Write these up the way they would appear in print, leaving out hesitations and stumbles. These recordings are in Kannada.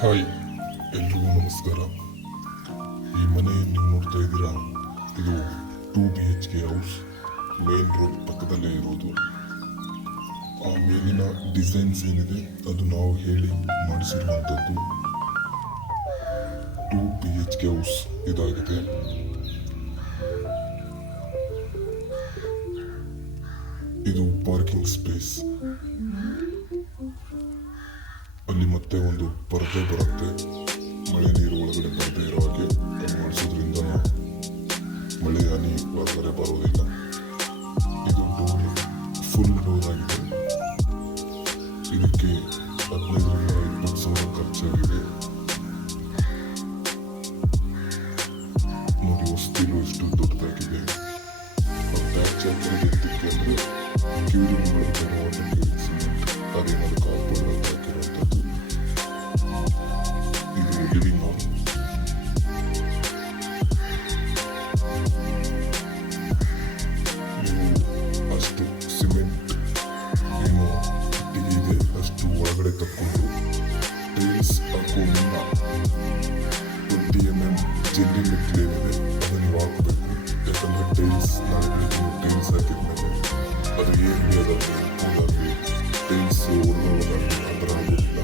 ಹಾಯ್, ಎಲ್ರಿಗೂ ನಮಸ್ಕಾರ. ಈ ಮನೆ ನೀವು ನೋಡ್ತಾ ಇದ್ದೀರಾ, ಇದು 2 BHK ಹೌಸ್. ಮೇನ್ ರೋಡ್ ಪಕ್ಕದಲ್ಲೇ ಇರೋದು. ಆ ಮೇಲಿನ ಡಿಸೈನ್ಸ್ ಏನಿದೆ ಅದು ನಾವು ಹೇಳಿ ಮಾಡಿಸಿರುವಂಥದ್ದು. 2 BHK ಹೌಸ್ ಇದಾಗಿದೆ. ಇದು ಪಾರ್ಕಿಂಗ್ ಸ್ಪೇಸ್. ಅಲ್ಲಿ ಮತ್ತೆ ಒಂದು ಪರದೆ ಬರುತ್ತೆ. ಮಳೆ ನೀರು ಒಳಗಡೆ ಬರದೇ ಇರೋ ಹಾಗೆ ಮಾಡಿಸೋದ್ರಿಂದ ಮಳೆ ಹನಿ ಹೊರಗಡೆ ಬರೋದಿಲ್ಲ. ಇದು ಡೋರ್ ಫುಲ್ ಡೋರ್ ಆಗಿದೆ. ಇದಕ್ಕೆ 15,000-20,000 ಖರ್ಚಾಗಿದೆ. ನೋಡಿ, ಹೊಸ್ತಿಲು ಎಷ್ಟು ದೊಡ್ಡದಾಗಿದೆ. ಪ್ಯಾಚ್ ಹಾಕಿರೋದಕ್ಕೆ ಅಂದರೆ ಕ್ಯೂರಿಂಗ್ ಬರುತ್ತೆ, ವಾಟರ್ ಕ್ಯೂರಿಂಗ್ ಸಿಮೆಂಟ್, ಅದೇನಾದ್ರು ಕಾಂಪೌಂಡ್ ಅಂತ ಹಾಕಿರುವಂಥದ್ದು. ಇದು ಲಿವಿಂಗ್ ಹಾಲ್. ನೀವು ಅಷ್ಟು ಸಿಮೆಂಟ್ ಏನು ಇಟ್ಟಿಗೆ ಇದೆ ಅಷ್ಟು ಒಳಗಡೆ ತಕ್ಕೊಂಡು ಟೈಲ್ಸ್ ಹಾಕೋ ಮುನ್ನ 20 mm ಜೆಲ್ಲಿ ಮೆಟ್ಲೇನಿದೆ ಅದನ್ನು ನೀವು ಹಾಕಬೇಕು. ಯಾಕಂದರೆ ಟೈಲ್ಸ್ ನಾಳೆ ಬೆಳಿಗ್ಗೆ ನೀವು ಟೈಲ್ಸ್ ಹಾಕಿದ್ಮೇಲೆ ಅದು ಏನು ಅದಾಗಲಿ ಕೂಲಾಗಲಿ ಟೈಲ್ಸ್ ಒಳ್ಳೋದಾಗಲಿ ಆ ಥರ ಆಗೋದಿಲ್ಲ.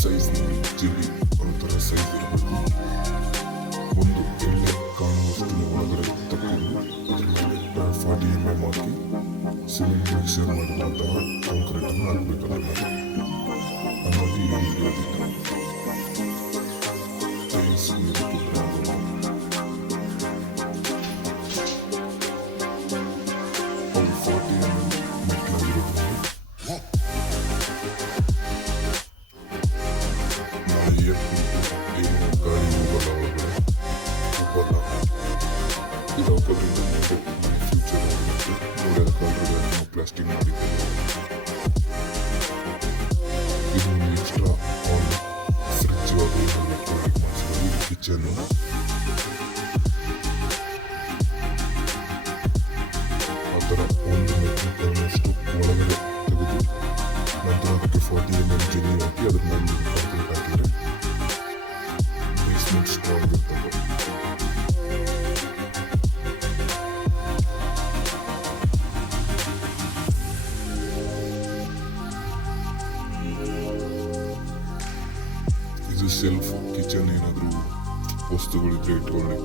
ಸೈಜ್ನಲ್ಲಿ ಜೆಲ್ಲಿ ಒಂಥರ ಸೈಜ್ ಇರಬೇಕು. ಒಂದು ಎಣ್ಣೆ ಕಾಣುವಷ್ಟು ಒಳಗಡೆ ತಕ್ಕೊಂಡು ಅದ್ರ ಮೇಲೆ 40 mm ಹಾಕಿ ಸಿಮೆಂಟ್ ಮಿಕ್ಸರ್ ಮಾಡಿರುವಂತಹ ಕಾಂಕ್ರೀಟನ್ನು ಹಾಕಬೇಕು. ಅದ್ರ ಮೇಲೆ ಹಂಗಾಗಿ ಏನು ಇಳಿಯೋದಿಲ್ಲ. ಟೈಲ್ಸ್ ಮೇಲೆ ತೊಂದರೆ ಆಗೋದು. ಅವು 40 mm ಮೆಟ್ಲಾಗಿರೋದ್ರಿಂದ ನಾಳೆ ಏನು ಗಾಳಿ ಹೋಗಲ್ಲ, ಒಳಗಡೆ ಹೋಗಲ್ಲ. ಇದು ಹಾಕೋದ್ರಿಂದ ಮುಂದೆ ಫ್ಯೂಚರ್ ಆಗಿರುತ್ತೆ. ನೋಡಿ, ಅದಕ್ಕೆ ಆಲ್ರೆಡಿ ನಾವು ಪ್ಲಾಸ್ಟಿಕ್ ಮಾಡಿದ್ದೇವೆ. ಇದು ಎಕ್ಸ್ಟ್ರಾ ಆನ್ ಫ್ರಿಡ್ಜ್ ಅದು ಎಲೆಕ್ಟ್ರಾನಿಕ್ ಮಾಡಿಸಿದ್ರು. ಇದು ಕಿಚನ್ನು. ಆ ಥರ 1 ಮೆಟ್ರಿಕ್ ಒಳಗಡೆ ತೆಗೆದು ನಂತರ ಅದಕ್ಕೆ 40 mm ಜೆಲ್ಲಿ ಹಾಕಿ ಅದ್ರ ಮೇಲೆ ಕಾಂಕ್ರೀಟ್ ಹಾಕಿದರೆ ಬೇಸ್ಮೆಂಟ್ ಸ್ಟ್ರಾಂಗ್ ಇರ್ತದೆ. ಇದು ಸೆಲ್ಫ್ ಕಿಚನ್. ಏನಾದರೂ ವಸ್ತುಗಳಿದ್ರೆ ಇಟ್ಕೊಳ್ಳಿ.